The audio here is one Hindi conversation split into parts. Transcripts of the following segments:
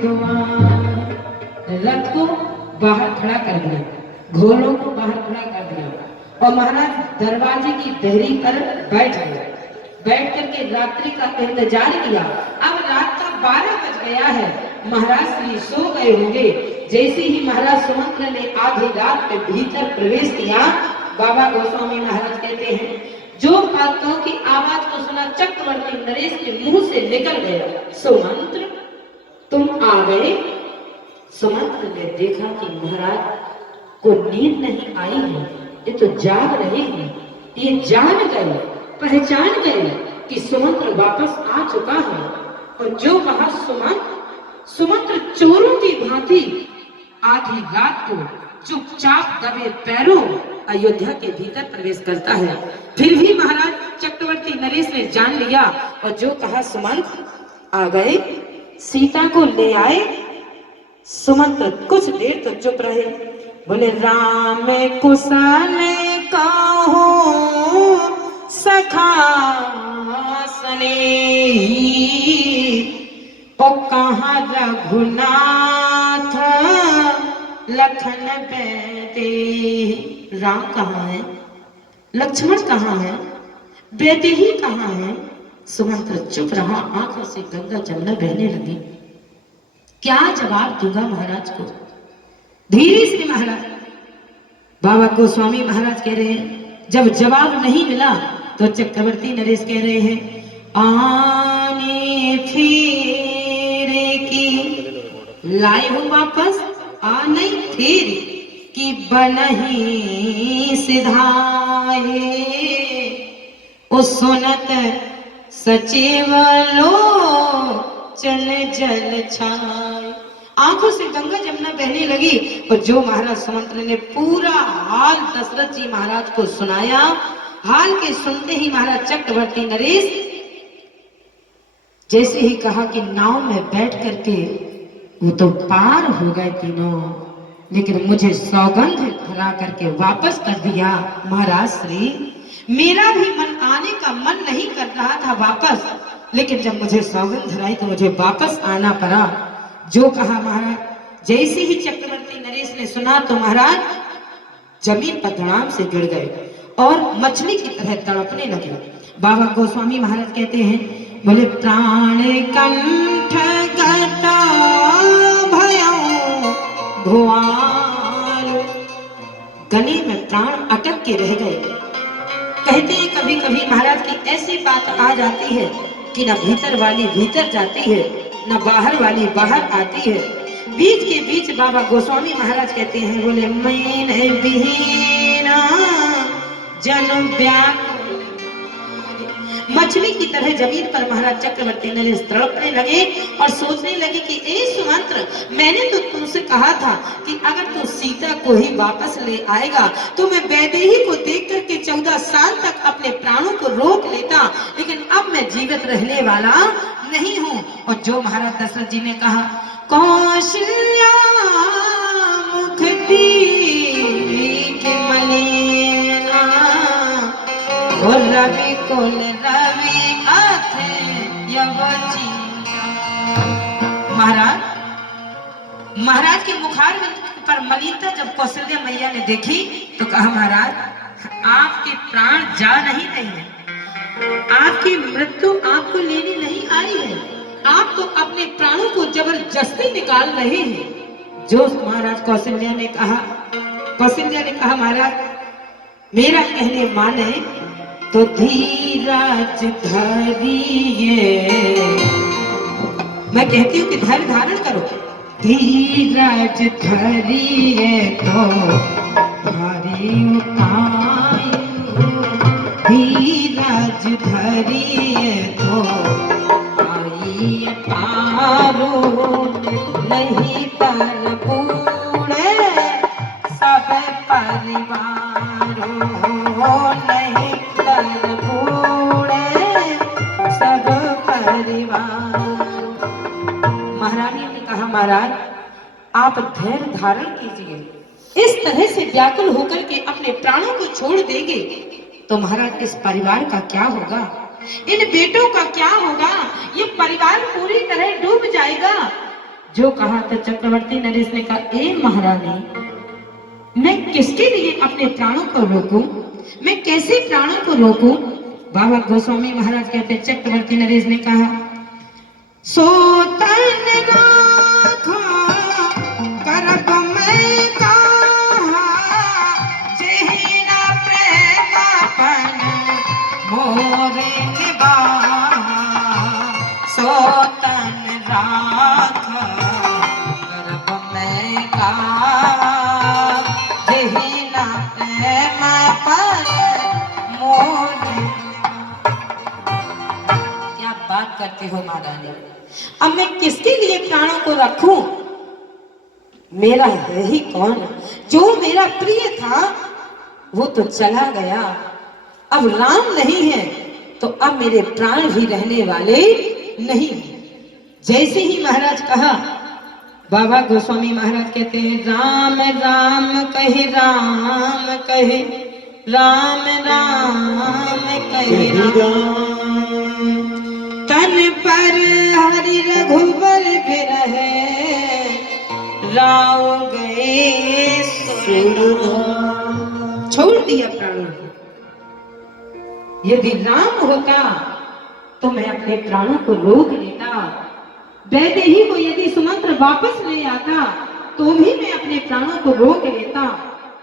द्वार। रथ को बाहर खड़ा कर दिया, घोड़ों को बाहर खड़ा कर दिया और महाराज दरवाजे की देहरी पर बैठ गए। बैठ करके रात्रि का इंतजार किया। अब रात का 12 बज गया है, महाराज श्री सो गए होंगे। जैसे ही महाराज सुमंत्र ने आधी रात में भीतर प्रवेश किया, बाबा गोस्वामी महाराज कहते हैं जो बातों की आवाज को सुना चक्रवर्ती नरेश के मुंह से निकल गया, सुमंत्र तुम आ गए। सुमंत्र ने देखा कि महाराज को नींद नहीं आई है, ये तो जाग रहे हैं। ये जान गए, पहचान गए कि सुमंत्र वापस आ चुका है। और जो कहा सुमंत्र चोरों की भांति आधी रात को चुपचाप दबे पैरों अयोध्या के भीतर प्रवेश करता है। फिर भी महाराज चक्रवर्ती नरेश ने जान लिया और जो कहा सुमंत्र आ गए, सीता को ले आए। सुमंत्र कुछ देर तो चुप रहे, बोले राम कुशल कहो सखा सने, ओ कहाँ रघुनाथ लखन बैठे। राम कहाँ है, लक्ष्मण कहाँ है, वैदेही कहाँ है। सुमंत्र चुप रहा, आंखों से गंगा जमुना बहने लगी। क्या जवाब दूंगा महाराज को। धीरे से महाराज बाबा गोस्वामी महाराज कह रहे हैं, जब जवाब नहीं मिला तो चक्रवर्ती नरेश कह रहे हैं आने फेरे की लाए हो वापस, आने फेरे की बनही सिधाए, ओ सुनत सचिव लो चल जल छाए। आंखों से गंगा जमुना बहने लगी। और जो महाराज सुमंत्र ने पूरा हाल दशरथ जी महाराज को सुनाया, हाल के सुनते ही महाराज चक्रवर्ती नरेश जैसे ही कहा कि नाव में बैठ करके वो तो पार हो गए तीनों, लेकिन मुझे सौगंध धरा करके वापस कर दिया। महाराज श्री मेरा भी मन आने का मन नहीं कर रहा था वापस, लेकिन जब मुझे सौगंध धराई तो मुझे वापस आना पड़ा। जो कहा महाराज जैसे ही चक्रवर्ती नरेश ने सुना तो महाराज जमीन पर धड़ाम से गिर गए और मछली की तरह तड़पने लगे। बाबा गोस्वामी महाराज कहते हैं, बोले प्राण कंठ गता भयो भुआल, गले में प्राण अटक के रह गए। कहते हैं कभी कभी महाराज की ऐसी बात आ जाती है कि ना भीतर वाली भीतर जाती है, न बाहर वाली बाहर आती है। बीच के बीच बाबा गोस्वामी महाराज कहते हैं, बोले मैंने बिहीना जन व्याकुल, मछली की तरह जमीन पर महाराज चक्रवर्ती नरेश तड़पने लगे और सोचने लगे कि ए सुमंत्र, मैंने तो तुमसे कहा था कि अगर तू सीता को ही वापस ले आएगा तो मैं वैदेही को देख करके 14 साल तक अपने प्राणों को रोक लेता, लेकिन अब मैं जीवित रहने वाला नहीं हूँ। और जो महाराज दशरथ जी ने कहा कौशल्या मुख के मलिना, और रवि कुल रवि अथे यवची। महाराज के मुखार पर मलिनता जब कौशल्या मैया ने देखी तो कहा महाराज आपके प्राण जा नहीं रहे हैं, आपकी मृत्यु आपको लेने नहीं आई है, आप तो अपने प्राणों को जबरदस्ती निकाल रहे हैं। जो महाराज कौशल्या ने कहा महाराज मेरा कहने माने तो धीरज धरिए, मैं कहती हूँ कि धैर्य धारण करो, धीरज धरिए तो भारी उपाय, धीरज धरिए तो आई पारो, नहीं तर पूरे सब परिवारो, नहीं तर पूरे सब परिवार। महारानी ने कहा महाराज आप धैर्य धारण कीजिए, इस तरह से व्याकुल होकर के अपने प्राणों को छोड़ देंगे तो महाराज इस परिवार का क्या होगा, इन बेटों का क्या होगा, ये परिवार पूरी तरह डूब जाएगा। जो कहा तो चक्रवर्ती नरेश ने कहा, ए महारानी, मैं किसके लिए अपने प्राणों को रोकूं? मैं कैसे प्राणों को रोकूं? बाबा गोस्वामी महाराज कहते, चक्रवर्ती नरेश ने कहा, सो तन राखा करब मैं कहा, जेहि न प्रेमापन मोरे निभाहा। सो तन राखा करब मैं कहा, जेहि न प्रेमापन मोरे। क्या बात करते हो महारानी, अब मैं किसके लिए प्राणों को रखूं? मेरा है ही कौन? जो मेरा प्रिय था वो तो चला गया, अब राम नहीं है तो अब मेरे प्राण भी रहने वाले नहीं। जैसे ही महाराज कहा, बाबा गोस्वामी महाराज कहते हैं, राम राम कहे, राम कहे, राम राम कहे, तन पर हरि रघुबर बिरहे, राव गए छोड़ दिया प्राणों को। यदि राम होता तो मैं अपने प्राणों को रोक लेता, वैदेही को यदि सुमंत्र वापस ले आता तो भी मैं अपने प्राणों को रोक लेता।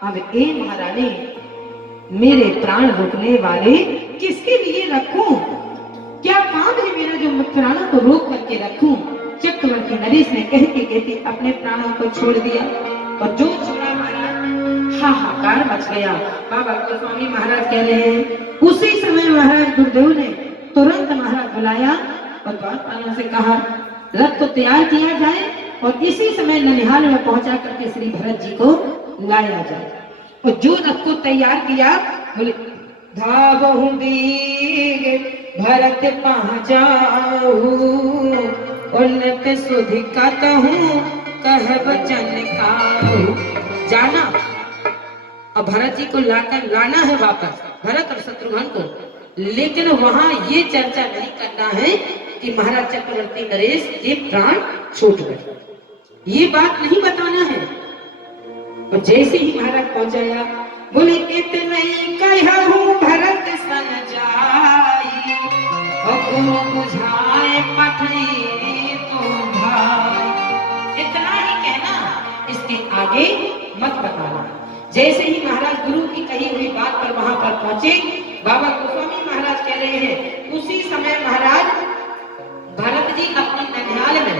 अब ए महारानी, मेरे प्राण रोकने वाले किसके लिए रखूं? क्या काम है मेरा जो प्राणों को रोक करके रखूं? चक्रवर्ती नरेश ने कहते कहते अपने प्राणों को छोड़ दिया, और जो छोड़ा महाराज हाहाकार मच गया। बाबा गोस्वामी महाराज कह रहे हैं, उसी समय महाराज गुरुदेव ने तुरंत महाराज बुलाया और द्वारपालों से कहा, रथ को तैयार किया जाए और इसी समय ननिहाल में पहुंचा करके श्री भरत जी को लाया जाए। और जो रथ को तैयार किया, बोले, धावहु दीगे भरत पहुंचाऊ, उन्नत सुधि कहूं कह वचन काऊ। जाना और भरत जी को लाकर लाना है वापस, भरत और शत्रुघ्न को, लेकिन वहां ये चर्चा नहीं करना है कि महाराज चक्रवर्ती नरेश के प्राण छूट गए, ये बात नहीं बताना है। और जैसे ही महाराज पहुंचाया, बोले, इतने कहूं भरत सन जाई, और गुरु बुझाए पठई तो भाई। इतना ही कहना, इसके आगे मत बताना। जैसे ही महाराज गुरु की कही हुई बात पर वहां पर पहुंचे, बाबा गोस्वामी महाराज कह रहे हैं, उसी समय महाराज भरत जी अपनी ननिहाल में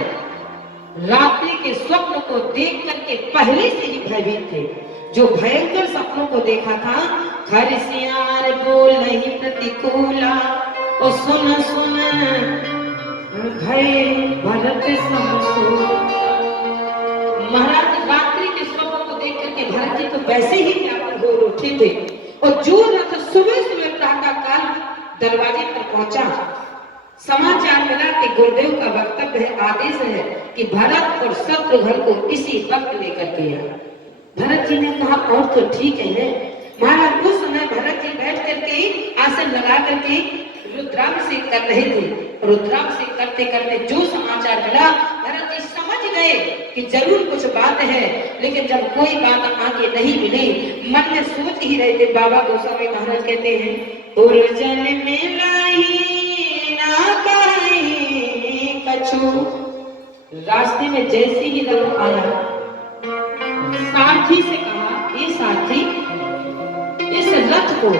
रात्रि के स्वप्न को देख करके पहले से ही भयभीत थे। जो भयंकर सपनों को देखा था, खरसियार बोल नहीं प्रतिकूला, और सुन सुन भय भरत समसो। महाराज रात्रि के स्वप्न को देख करके भरत जी तो वैसे ही व्याकुल हो उठे थे, और जो रथ सुबह सुबह प्रातः काल दरवाजे पर पहुंचा, समाचार मिला कि गुरुदेव का वक्तव्य है, आदेश है कि भरत और शत्रुघ्न को इसी वक्त लेकर के आए। भरत जी ने कहा, और तो ठीक है महाराज। उस समय भरत जी बैठ करके आसन लगा करके रुद्राभिषेक कर रहे थे। रुद्राभिषेक करते करते जो समाचार मिला, भरत जी समझ गए कि जरूर कुछ बात है, लेकिन जब कोई बात आगे नहीं मिली, मन में सोच ही रहे थे। बाबा गोस्वामी महाराज कहते हैं, उर्जन मिलाई ना कहीं कछु। रास्ते में जैसे ही रथ आया, सारथी से कहा, ये सारथी, इस रथ को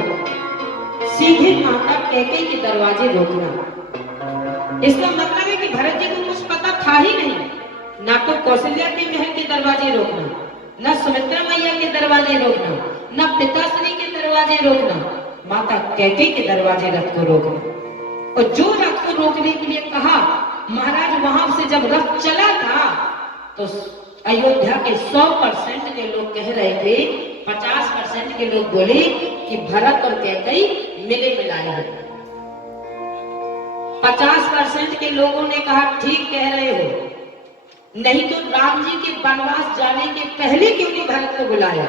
सीधे माता कैकेयी के दरवाजे रोकना। इसका मतलब है कि भरत जी को कुछ पता था ही नहीं, ना तो कौशल्या के महल के दरवाजे रोकना, न सुमित्रा मैया के दरवाजे रोकना, न पिताश्री के दरवाजे रोकना, माता कैकेयी के दरवाजे रथ को रोकना। और जो रथ को रोकने के लिए कहा, महाराज वहां से जब रथ चला था तो अयोध्या के 100% के लोग कह रहे थे, 50% के लोग बोले कि भरत और कैकेयी मिले मिलाए हैं। 50% के लोगों ने कहा, ठीक कह रहे हो, नहीं तो राम जी के वनवास जाने के पहले क्यों नहीं भरत को बुलाया,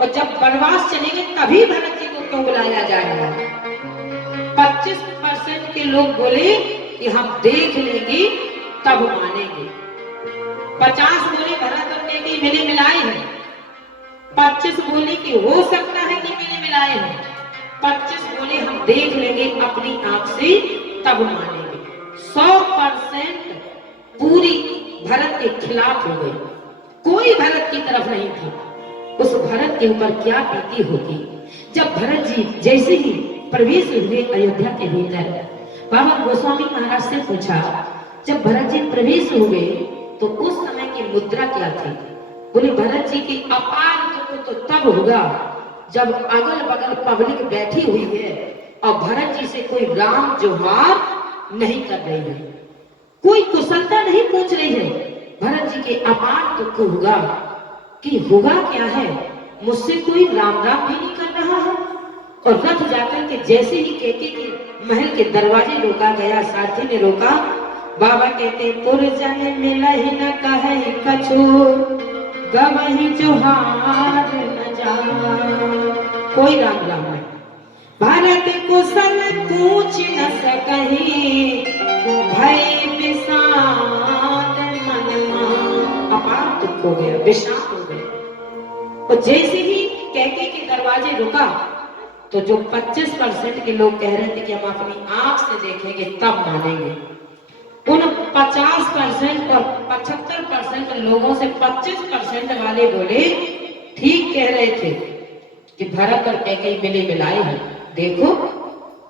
और जब वनवास चलेंगे तभी भरत जी को क्यों बुलाया जाएगा। 25% के लोग बोले कि हम देख लेंगे तब मानेंगे। 50 बोले भरत और कैकेयी मिले मिलाए हैं, 25 बोले कि हो सकता है कि मिले मिलाए हैं, 25 बोले हम देख लेंगे अपनी आंख से तब मानेंगे। 100% पूरी भरत के खिलाफ हो गई, कोई भरत की तरफ नहीं था। उस भरत के ऊपर क्या बीती होगी जब भरत जी जैसे ही प्रवेश हुए अयोध्या के भीतर। बाबा गोस्वामी महाराज से पूछा, जब भरत जी प्रवेश हुए तो उस समय की मुद्रा क्या थी? बोले भरत जी की अपार दुख तो तब होगा जब अगल बगल पब्लिक बैठी हुई है और भरत जी से कोई राम जोहार नहीं कर रही है, कोई कुशलता नहीं पूछ रही है। भरत जी के अपार दुख होगा कि होगा क्या है, मुझसे कोई राम राम भी नहीं कर रहा है। और रथ जाकर के जैसे ही कैकेयी के महल के दरवाजे रोका गया, सारथी ने रोका, बाबा कहते पुरजन मिलहि न कहहि कछु, गवहि जोहार न जाय। कोई राम राम नहीं, भारत कुशल पूछ न सकहि, भय विषाद मन मान। अपार दुख हो गया, विषाद हो गया। और जैसे ही कैकेयी के दरवाजे रुका तो जो 25% के लोग कह रहे थे कि हम अपनी आंख से देखेंगे तब मानेंगे, उन 50% और 75% लोगों से 25% वाले बोले ठीक कह रहे थे कि भरत और कैकेयी मिले मिलाए हैं। देखो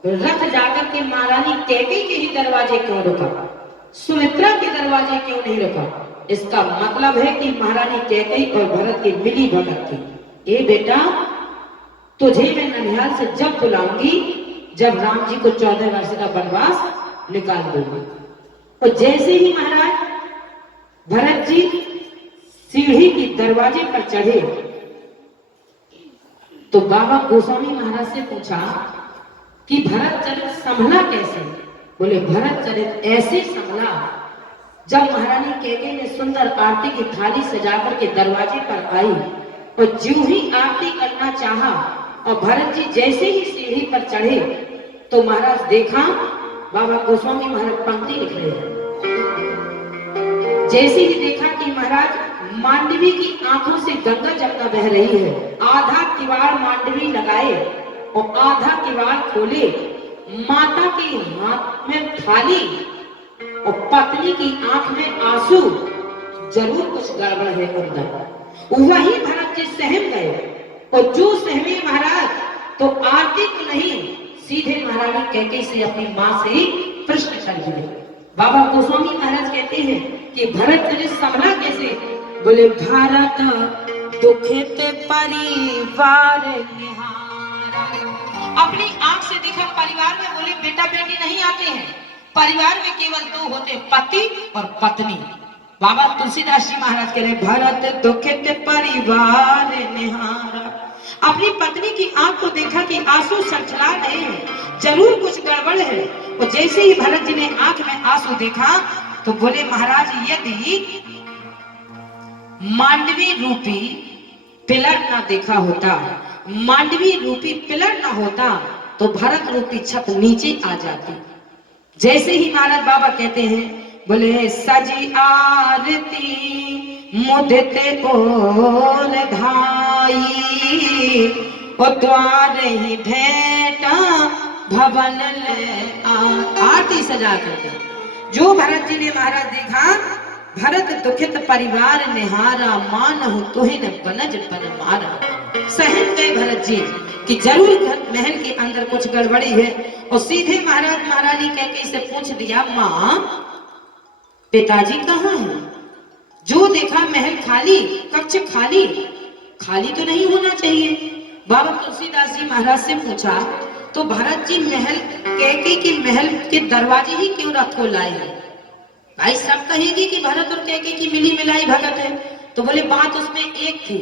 रथ जाकर के महारानी कैकेयी के ही दरवाजे क्यों रुका, सुमित्रा के दरवाजे क्यों नहीं रुका? इसका मतलब है कि महारानी कैकेयी और भरत की मिली भगत थी। ए बेटा, तुझे मैं ननिहाल से जब बुलाऊंगी जब राम जी को 14 वर्ष का वनवास निकाल दूंगी। और जैसे ही महाराज भरत जी सीढ़ी की दरवाजे पर चढ़े तो बाबा गोस्वामी महाराज से पूछा कि भरत चरित संभला कैसे? बोले भरत चरित ऐसे संभला जब महारानी कैकेयी ने सुंदर आरती की थाली सजाकर के दरवाजे पर आई और ज्यों ही आरती करना चाहा और भरत जी जैसे ही सीढ़ी पर चढ़े तो महाराज देखा, बाबा गोस्वामी महाराज पंक्ति लिख रहे हैं, जैसे ही देखा कि महाराज मांडवी की आंखों से गंगा जमुना बह रही है, आधा किवाड़ मांडवी लगाए और आधा किवाड़ खोले, माता के हाथ में थाली और पत्नी की आंख में आंसू, जरूर कुछ गड़बड़ है अंदर। वही भरत जी सहम गए और जो सहमे महाराज तो आरती को नहीं सीधे महारानी कैकेयी से अपनी मां से प्रश्न कर दिए। बाबा गोस्वामी महाराज कहते हैं कि भरत चरित संभला कैसे? बोले भारत दुखित परिवार निहारा। अपनी आंख से देखा परिवार में, बोले बेटा बेटी नहीं आते हैं, परिवार में केवल दो होते, पति और पत्नी। बाबा तुलसीदास जी महाराज कह रहे भरत दुखित परिवार निहारा। अपनी पत्नी की आंख को देखा कि आंसू छलछला रहे हैं, जरूर कुछ गड़बड़ है। और जैसे ही भरत जी ने आंख में आंसू देखा तो बोले महाराज यदि मांडवी रूपी पिलर ना देखा होता, मांडवी रूपी पिलर ना होता तो भरत रूपी छत नीचे आ जाती। जैसे ही महाराज बाबा कहते हैं, बोले सजी आरती मुदते ओर धाई, और द्वार ही भेंटा भवन ले आरती सजा करके। जो भरत जी ने महाराज देखा, भरत दुखित परिवार निहारा, मानहु तुहिन बनज बन मारा। सहम गए भरत जी कि जरूर महल के अंदर कुछ गड़बड़ी है। और सीधे महाराज महारानी कैकेयी से पूछ दिया, माँ पिताजी कहाँ हैं? जो देखा महल खाली, कक्ष खाली, खाली तो नहीं होना चाहिए। बाबा तुलसीदास जी महाराज से पूछा तो भरत जी महल कैकेयी के महल के दरवाजे ही क्यों रखो लाए? भाई सब कहेगी कि भरत और कैकेयी की मिली मिलाई भगत है। तो बोले बात उसमें एक थी,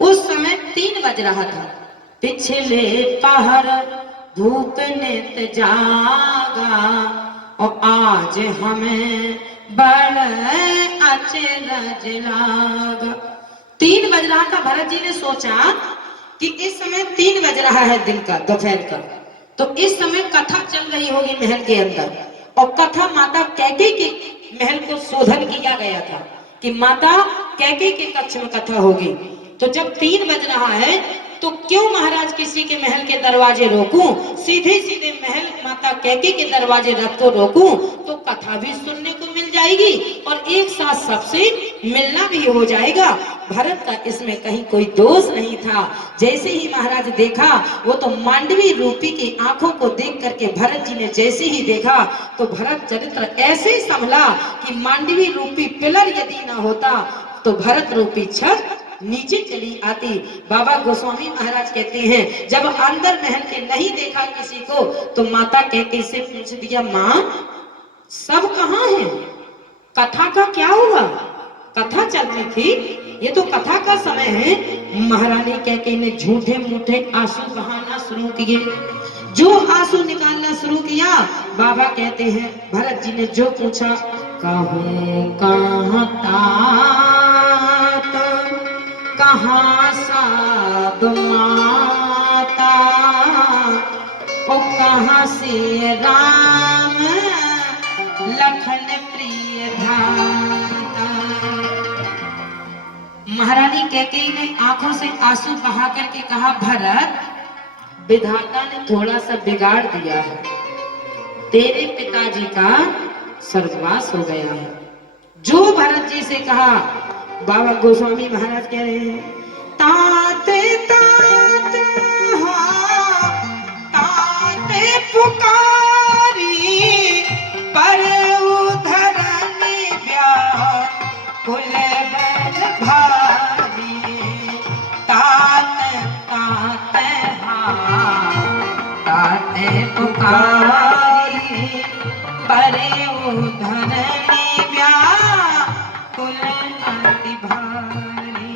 उस समय 3 बज रहा था, पिछले पहर धूप नित जागा, और आज हमें बड़ अचरज लागा। 3 बज रहा था। भरत जी ने सोचा कि इस समय 3 बज रहा है दिन का, दोपहर का, तो इस समय कथा चल रही होगी महल के अंदर। और कथा माता कैकेयी के महल को शोधन किया गया था, कि माता कैकेयी के कक्ष में कथा होगी। तो जब 3 बज रहा है तो क्यों महाराज किसी के महल के दरवाजे रोकूं, सीधे सीधे महल माता कैकेयी के दरवाजे रथ को रोकूं तो कथा भी सुनने को मिल जाएगी और एक साथ सबसे मिलना भी हो जाएगा। भरत का इसमें कहीं कोई दोष नहीं था। जैसे ही महाराज देखा, वो तो मांडवी रूपी की आंखों को देख करके भरत जी ने जैसे ही देखा तो भरत चरित्र ऐसे ही संभला कि मांडवी रूपी पिलर यदि ना होता तो भरत रूपी छत नीचे चली आती। बाबा गोस्वामी महाराज कहते हैं जब अंदर महल के नहीं देखा किसी को तो माता कैकेयी से पूछ दिया, मां सब कहाँ है, कथा का क्या हुआ? कथा चल रही थी, ये तो कथा का समय है। महारानी कैकेयी ने झूठे मूठे आंसू बहाना शुरू किए। जो आंसू निकालना शुरू किया, बाबा कहते हैं भरत जी ने जो पूछा, कहूं कहाँ तात कहाँ साध माता, ओ कहाँ से राम लखन प्रिय धाता। महारानी कैकेयी ने आंखों से आंसू बहा करके कहा, भरत विधाता ने थोड़ा सा बिगाड़ दिया है, तेरे पिताजी का स्वर्गवास हो गया है। जो भरत जी से कहा, बाबा गोस्वामी महाराज कह रहे हैं, ताते ताते हाँ ताते पुकारी पर उधरन व्याकुल बल भारी, तात ताते हाँ ताते पुकारी पर उधरन व्याकुल अति भारी।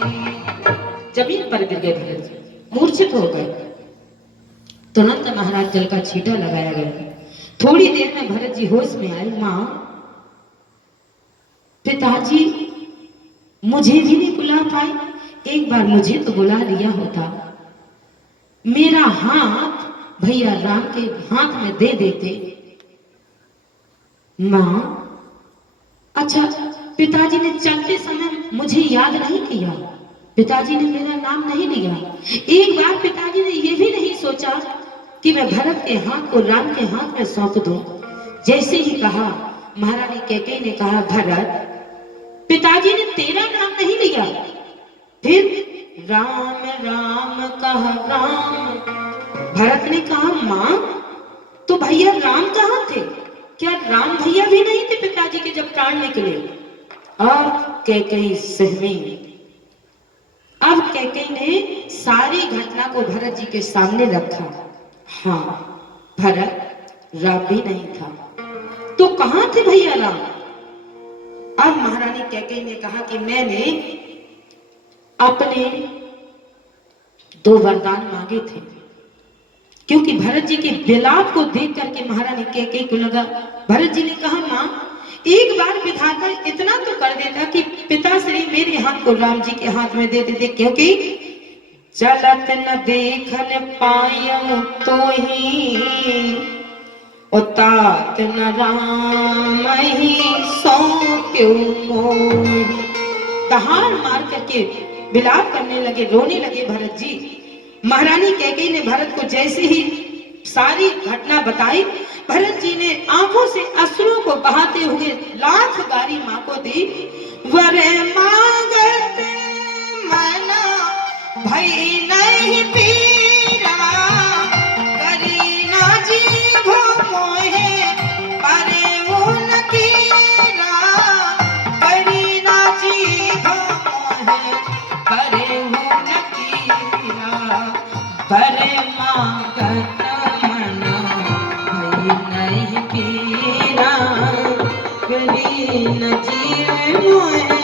जमीन पर गिर गए भरत जी, मूर्छित हो गए। तुरंत महाराज जल का छींटा लगाया गया। थोड़ी देर में भरत जी होश में आए। मां पिताजी मुझे भी नहीं बुला पाए, एक बार मुझे तो बुला लिया होता, मेरा हाथ भैया राम के हाथ में दे देते। मां अच्छा पिताजी ने चलते समय मुझे याद नहीं किया, पिताजी ने मेरा नाम नहीं लिया, एक बार पिताजी ने यह भी नहीं सोचा कि मैं भरत के हाथ को राम के हाथ में सौंप दूं। जैसे ही कहा, महारानी कैकेयी ने कहा, भरत पिताजी ने तेरा नाम नहीं लिया, फिर राम राम कहा राम। भरत ने कहा, मां तो भैया राम कहाँ थे? क्या राम भैया भी नहीं थे पिताजी के जब प्राण निकले? अब कैकेयी सहमी। अब कैकेयी ने सारी घटना को भरत जी के सामने रखा। हाँ भरत राम भी नहीं था, तो कहां थे भैया राम? अब महारानी कैकेयी ने कहा कि मैंने अपने 2 वरदान मांगे थे, क्योंकि भरत जी के विलाप को देख करके महारानी कैकेयी को लगा। भरत जी ने कहा, मां एक बार विधाता इतना तो कर देता कि पिताश्री मेरे हाथ को राम जी के हाथ में दे देते, क्योंकि चलत न देखन पायम तो ही तात न राम ही सौंप्यो मोहि। दहाड़ मार करके विलाप करने लगे, रोने लगे भरत जी। महारानी कैकेयी ने भरत को जैसे ही सारी घटना बताई, भरत जी ने आंखों से अश्रुओं को बहाते हुए लाख गारी मां को दी। वर मांगत मना भई नहीं पीरा, करी ना जीभो मोहे परे उन कीरा, करी ना जीभो मोहे परे उन कीरा, परे मांगत मना भई नहीं पीरा, करी ना जीभो मोहे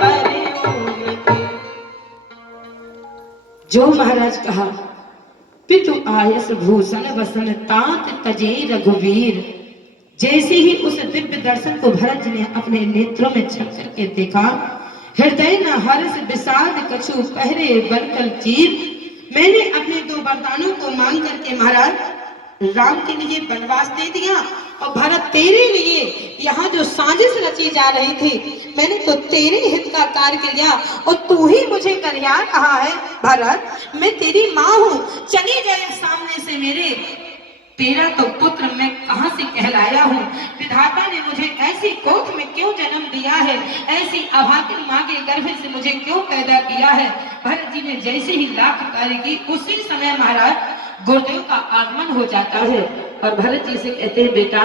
परे उन कीरा। जो महाराज कहा, पितु आयस भूषण वसन तात तजे रघुवीर। जैसे ही उस दिव्य दर्शन को भरत जी ने अपने नेत्रों में छप करके देखा, हृदय न हर्ष विषाद कछु पहरे बरकल चीर। मैंने अपने 2 वरदानों को मांग करके महाराज राम के लिए वनवास दे दिया, और भरत तेरे लिए यहाँ जो साजिश रची जा रही थी, मैंने तो तेरे हित का कार्य किया और तू ही मुझे कन्या कहा है। भरत, मैं तेरी माँ हूँ, चली जाए सामने से मेरे। तेरा तो पुत्र मैं कहां से कहलाया हूँ। विधाता ने मुझे ऐसी कोख में क्यों जन्म दिया है, ऐसी अभागिन माँ के गर्भ से मुझे क्यों पैदा किया है। भरत जी ने जैसे ही लाख कार्य की, उसी समय महाराज गुरुदेव का आगमन हो जाता है और भरत जी से कहते हैं, बेटा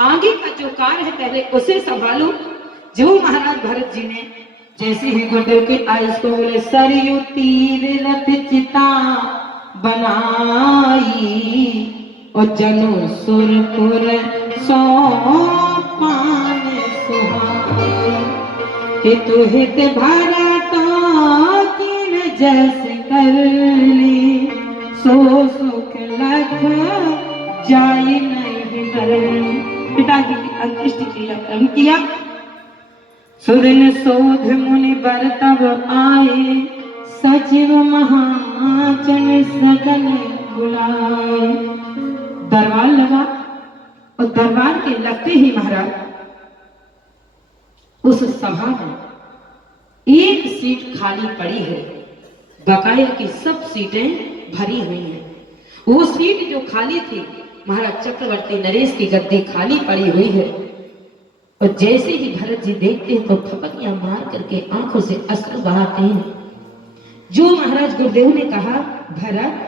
आगे का जो कार्य है पहले उसे संभालो। जो महाराज भरत जी ने जैसे ही गुरुदेव के आए, इसको बोले सरयू तीर रथ चिता बनाई और जनो सुरपुर सो पान सुहाई कि तू हित भरत तीन जस कर ली सो सुख लख जाय नहीं मरण। पिताजी की अंत्येष्टि क्रिया कर्म किया। सुदिन सोध मुनि बर तब आए सचिव महाजन सदन बुलाए। दरबार लगा और दरबार के लगते ही महाराज उस सभा में एक सीट खाली पड़ी है। बकाया की सब सीटें भरी हुई हैं। वो सीट जो खाली थी, महाराज चक्रवर्ती नरेश की गद्दी खाली पड़ी हुई है। और जैसे ही भरत जी देखते हैं तो थपकियां मार करके आंखों से अश्रु बहाते हैं। जो महाराज गुरुदेव ने कहा, भरत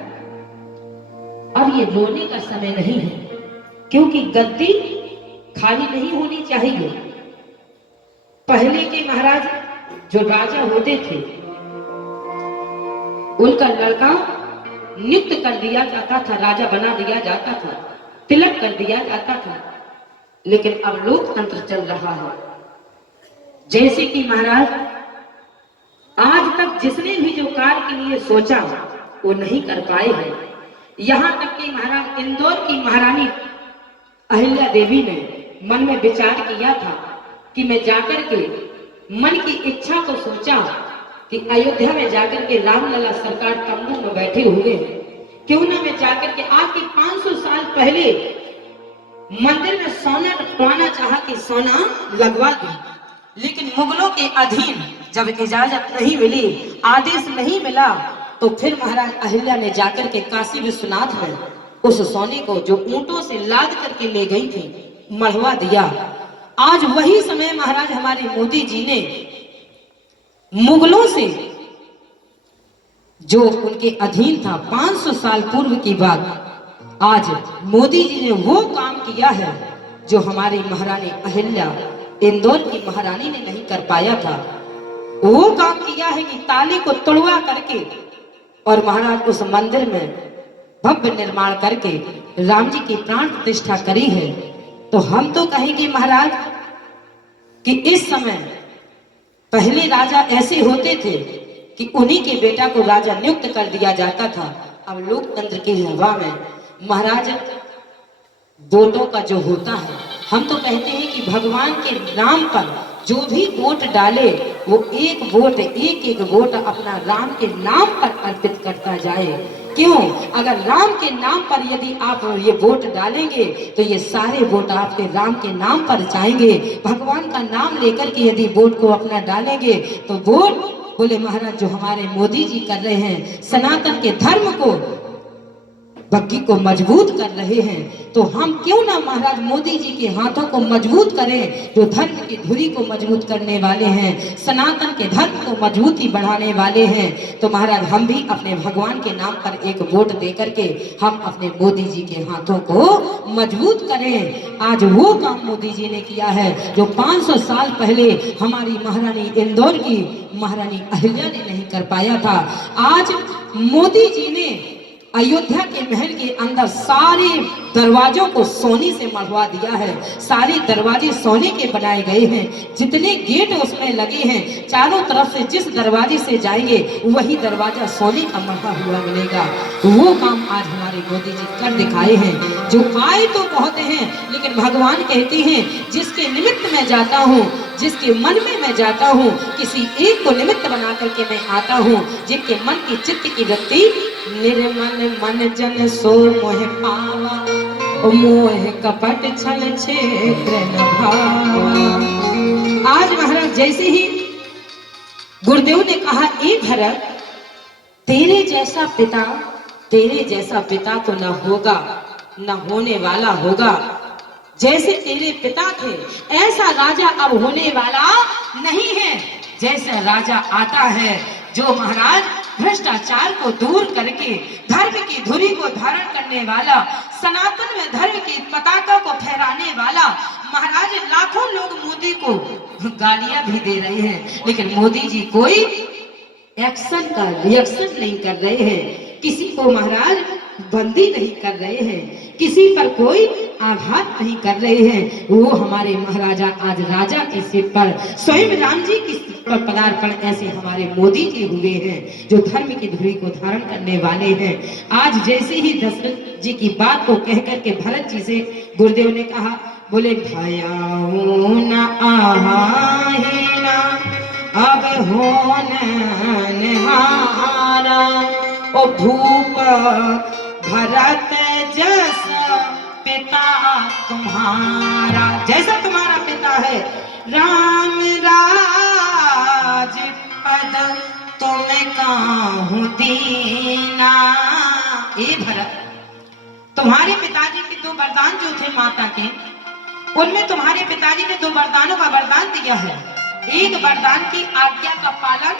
अब ये रोने का समय नहीं है, क्योंकि गद्दी खाली नहीं होनी चाहिए। पहले के महाराज जो राजा होते थे, उनका लड़का नियुक्त कर दिया जाता था, राजा बना दिया जाता था, तिलक कर दिया जाता था। लेकिन अब लोकतंत्र चल रहा है। जैसे कि महाराज आज तक जिसने भी जो कार्य के लिए सोचा वो नहीं कर पाए हैं। यहां तक कि महाराज इंदौर की महारानी अहिल्या देवी ने मन में विचार किया था कि मैं जाकर के मन की इच्छा को सोचा कि अयोध्या में जाकर के रामलला सरकार तंबू में बैठे हुए हैं, क्यों ना मैं जाकर के आज के 500 साल पहले मंदिर में सोना रखवाना चाहा कि सोना लगवा दूं। लेकिन मुगलों के अधीन जब इजाजत नहीं मिली, आदेश नहीं मिला, तो फिर महाराज अहिल्या ने जाकर के काशी विश्वनाथ में उस सोने को जो ऊंटों से लाद करके ले गई थी, मढ़वा दिया। आज वही समय महाराज हमारे मोदी जी ने मुगलों से जो उनके अधीन था 500 साल पूर्व की बात, आज मोदी जी ने वो काम किया है जो हमारी महारानी अहिल्या इंदौर की महारानी ने नहीं कर पाया था। वो काम किया है कि ताले को तोड़वा करके और महाराज उस मंदिर में भव्य निर्माण करके राम जी की प्राण प्रतिष्ठा करी है। तो हम तो कहेंगे महाराज कि इस समय पहले राजा ऐसे होते थे कि उन्हीं के बेटा को राजा नियुक्त कर दिया जाता था। अब लोकतंत्र की हवा में महाराज वोटों का जो होता है, हम तो कहते हैं कि भगवान के नाम पर जो भी वोट डाले वो एक वोट अपना राम के नाम पर अर्पित करता जाए। क्यों? अगर राम के नाम पर यदि आप ये वोट डालेंगे तो ये सारे वोट आपके राम के नाम पर जाएंगे। भगवान का नाम लेकर के यदि वोट को अपना डालेंगे तो वोट बोले महाराज जो हमारे मोदी जी कर रहे हैं, सनातन के धर्म को भक्ति को मजबूत कर रहे हैं, तो हम क्यों ना महाराज मोदी जी के हाथों को मजबूत करें, जो धर्म की धुरी को मजबूत करने वाले हैं, सनातन के धर्म को मजबूती बढ़ाने वाले हैं। तो महाराज हम भी अपने भगवान के नाम पर एक वोट दे करके हम अपने मोदी जी के हाथों को मजबूत करें। आज वो काम मोदी जी ने किया है जो 500 साल पहले हमारी महारानी इंदौर की महारानी अहिल्या ने नहीं कर पाया था। आज मोदी जी ने अयोध्या के महल के अंदर सारे दरवाजों को सोने से मढ़वा दिया है। सारे दरवाजे सोने के बनाए गए हैं। जितने गेट उसमें लगे हैं, चारों तरफ से जिस दरवाजे से जाएंगे वही दरवाजा सोने का मढ़ा हुआ मिलेगा। वो काम आज हमारे मोदी जी कर दिखाए हैं। जो आए तो बहुत हैं, लेकिन भगवान कहते हैं जिसके निमित्त मैं जाता हूँ, जिसके मन में मैं जाता हूँ, किसी एक को निमित्त बना करके मैं आता हूँ। जिनके मन की चित्त की वृत्ति निर्मल मन जन सो मोह पावा, ओ मोह कपट छल क्षेत्र न भावा। आज महाराज जैसे ही गुरुदेव ने कहा, ए भरत, तेरे जैसा पिता तो न होगा, न होने वाला होगा। जैसे तेरे पिता थे ऐसा राजा अब होने वाला नहीं है। जैसा राजा आता है जो महाराज भ्रष्टाचार को दूर करके धर्म की धुरी को धारण करने वाला, सनातन में धर्म की पताका को फहराने वाला। महाराज लाखों लोग मोदी को गालियां भी दे रहे हैं, लेकिन मोदी जी कोई एक्शन का रिएक्शन नहीं कर रहे हैं। किसी को महाराज बंदी नहीं कर रहे हैं, किसी पर कोई आघात नहीं कर रहे हैं। वो हमारे महाराजा आज राजा के सिर पर स्वयं राम जी की सिर पर पदार्पण ऐसे हमारे मोदी जी हुए हैं जो धर्म की धुरी को धारण करने वाले हैं। आज जैसे ही दशरथ जी की बात को कह करके भरत जी से गुरुदेव ने कहा, बोले भयाऊ न आहिना अब होन निहारा। ओ भूप भरत जैसा पिता तुम्हारा, जैसा तुम्हारा पिता है, राम राज पद तुम काहू दीना। ए भरत, तुम्हारे पिताजी के 2 वरदान जो थे माता के, उनमें तुम्हारे पिताजी ने 2 वरदानों का वरदान दिया है। एक वरदान की आज्ञा का पालन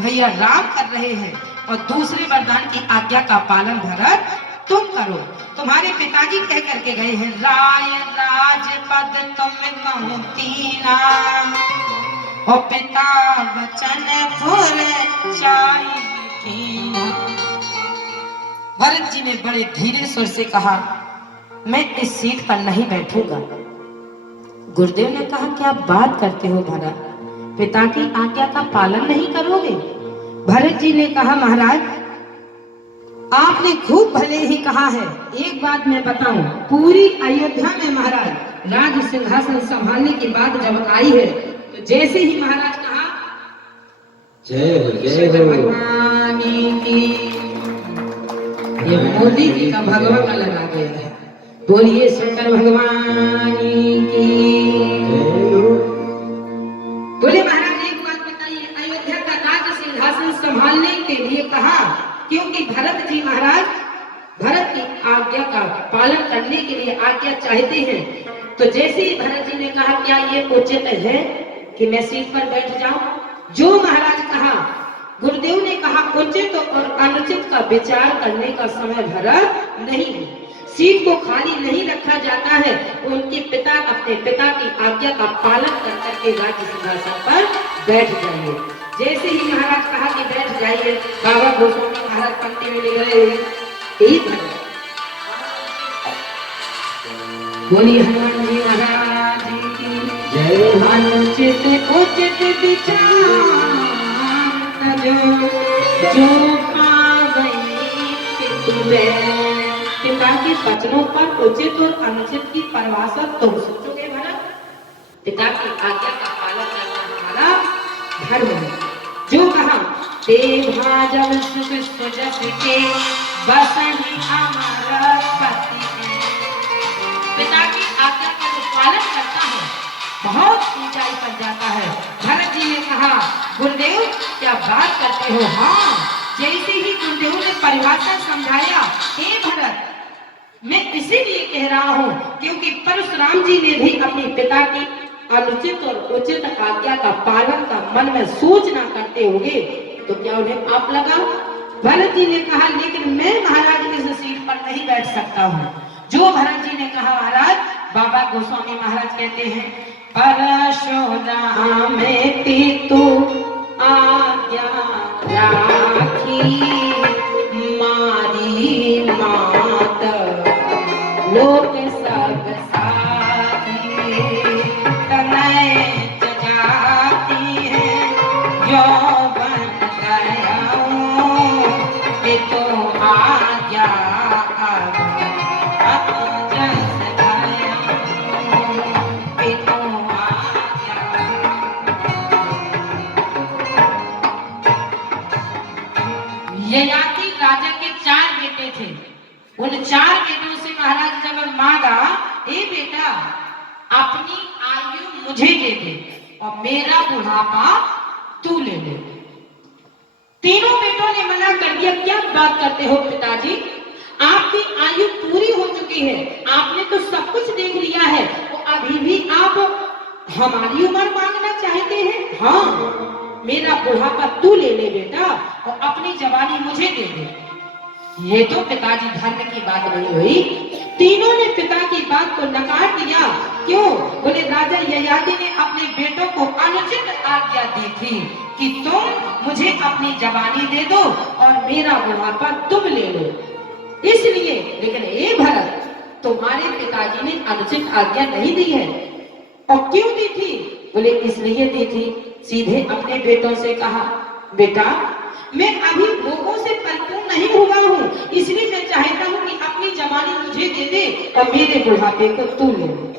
भैया राम कर रहे हैं और दूसरे वरदान की आज्ञा का पालन भरत तुम करो। तुम्हारे पिताजी कह करके गए हैं, राय राजपद तुम कहूं तीना, और पिता वचन फुर चाहिए। भरत जी ने बड़े धीरे स्वर से कहा, मैं इस सीट पर नहीं बैठूंगा। गुरुदेव ने कहा, क्या बात करते हो भरत, पिता की आज्ञा का पालन नहीं करोगे? भरत जी ने कहा, महाराज आपने खूब भले ही कहा है। एक बात मैं बताऊं, पूरी अयोध्या में महाराज राज सिंहासन संभालने की बात जब आई है तो जैसे ही महाराज कहा, जय हो भगवान की, ये मोदी जी का भगवान लगा गया है। बोलिए शंकर भगवान की। बोले महाराज एक बात बताइए, अयोध्या का राज सिंहासन संभालने के लिए कहा क्योंकि भरत जी महाराज भरत की आज्ञा का पालन करने के लिए आज्ञा चाहते हैं। तो जैसे ही भरत जी ने कहा, क्या ये उचित है कि मैं सीट पर बैठ जाऊं? जो महाराज कहा, गुरुदेव ने कहा, उचित और अनुचित का विचार करने का समय भरत नहीं है। सीट को खाली नहीं रखा जाता है। उनके पिता अपने पिता की आज्ञा का पालन कर करके राज्य सिंहासन पर बैठ जाइए। जैसे ही महाराज कहा कि बैठ जाइए, बाबा गोस्वामी महाराज पंक्ति में ले गए, एक बोली हनुमान जी महाराज की जय। अनुचित उचित विचार जो पिता के वचनों पर उचित और अनुचित की परिभाषा तुम सोचोगे भला? पिता की आज्ञा का पालन करना हमारा धर्म है। जो कहा देवा जब सुख सुजस के बस ही हमारा पति है। पिता की आज्ञा का जो पालन करता है बहुत ऊंचाई पर जाता है। भरत जी ने कहा, गुरुदेव क्या बात करते हो? हाँ, जैसे ही गुरुदेव ने परिभाषा समझाया, हे भरत मैं इसीलिए कह रहा हूँ क्योंकि परशुराम जी ने भी अपने पिता की अनुचित और उचित आज्ञा का पालन का मन में सोचना करते होंगे, तो क्या उन्हें पाप लगा? भरत जी ने कहा, लेकिन मैं महाराज इस सीट पर नहीं बैठ सकता हूँ। जो भरत जी ने कहा, महाराज बाबा गोस्वामी महाराज कहते हैं, परशुराम पितु आज्ञा राखी मारी मात लोक सब साथी तनय जगाती है यौवन गया पितु आज्ञा अपनी आयु मुझे दे दे और मेरा बुढ़ापा तू ले ले। तीनों बेटों ने मना कर दिया। क्या बात करते हो पिताजी, आपकी आयु पूरी हो चुकी है, आपने तो सब कुछ देख लिया है, तो अभी भी आप हमारी उम्र मांगना चाहते हैं? हाँ, मेरा बुढ़ापा तू ले ले बेटा और अपनी जवानी मुझे दे दे। ये तो पिताजी धर्म की बात नहीं हुई। तीनों ने पिता की बात को नकार दिया। क्यों? बोले राजा ययाति ने अपने बेटों को अनुचित आज्ञा दी थी कि तुम मुझे अपनी जवानी दे दो और मेरा बुढ़ापा तुम ले लो, इसलिए। लेकिन ए भरत, तुम्हारे पिताजी ने अनुचित आज्ञा नहीं दी है। और क्यों दी थी? बोले इसलिए दी थी। सीधे अपने बेटों से कहा, बेटा मैं अभी भोगों से परिपूर्ण नहीं हुआ हूँ, इसलिए मैं चाहता हूँ कि अपनी जवानी मुझे दे दे और मेरे बुढ़ापे को तू ले ले।